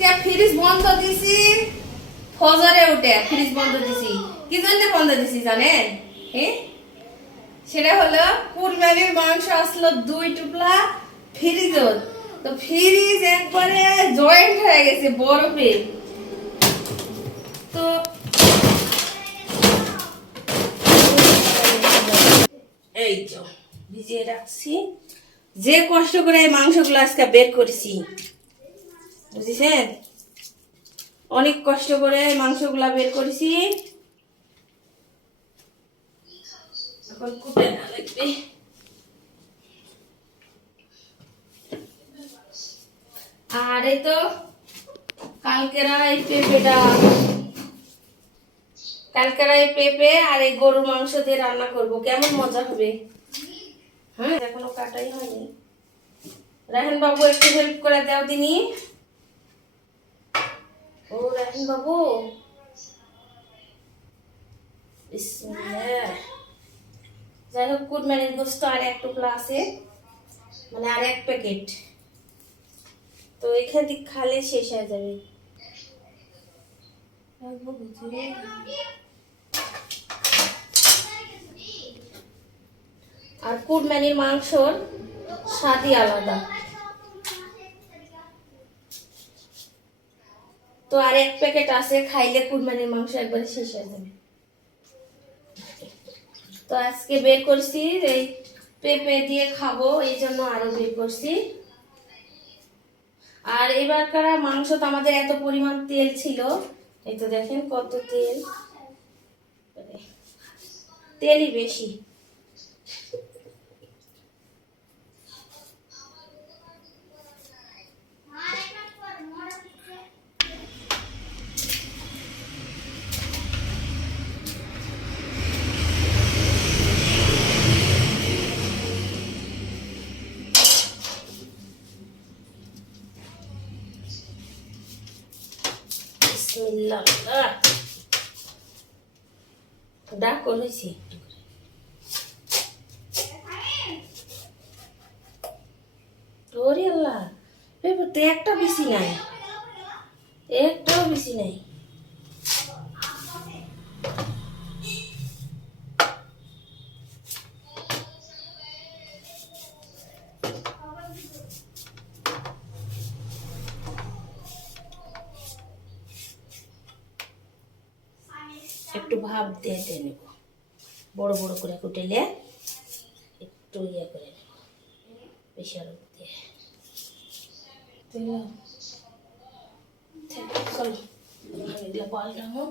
আজকে ফ্রিজ বন্ধ দিছি, ফজরে উঠে ফ্রিজ বন্ধ দিছি। কি জন্য বন্ধ দিছি জানেন? সেটা হলো কুরবানির মাংস আসলো 2 টুকরা ফ্রিজ। তো ফ্রিজ একবারে জয়েন্ট হয়ে গেছে বরফে। তো এই তো ভিজিয়ে রাখছি। যে কষ্ট করে এই মাংসগুলো আজকে বের করেছি, বুঝেছেন? অনেক কষ্ট করে মাংসগুলা বের করেছি। এখন কুটে না লাগবে। আর এই তো কালকেরা এই পেঁপে আর এই গরুর মাংস দিয়ে রান্না করব, কেমন মজা হবে। হ্যাঁ, এখনো কাটাই হয়নি। রাহেন বাবু একটু হেল্প করে দাও দিনি। ও রাহেন বাবু, বিসমিল্লাহ। যাই হোক, কুরবানির গোশত আর এক টুকরা আছে, মানে আর এক প্যাকেট। তো এখান থেকে খালে শেষ হয়ে যাবে। আর কুরবানির মাংসর স্বাদই আলাদা। তো আর এক প্যাকেট আছে, খাইলে কুরবানির মাংস একবারে শেষ হয়ে যাবে। তো আজকে বের করছি এই পেঁপে দিয়ে খাবো, এই জন্য আরো বের করছি। আর এবারকার মাংস তো আমাদের এত পরিমাণ তেল ছিল, এই তো দেখেন কত তেল, তেলই বেশি। বিসমিল্লাহ। ডাক করেছি ওরে আল্লাহ, পেঁপে তো একটা বেশি নাই, একটাও বেশি নাই। একটু ভাপ দিয়ে নেব, বড় বড় করে কুটেলে একটু ইয়ে করে নেব, প্রেশার দিয়ে। চলো পাল্টাবো।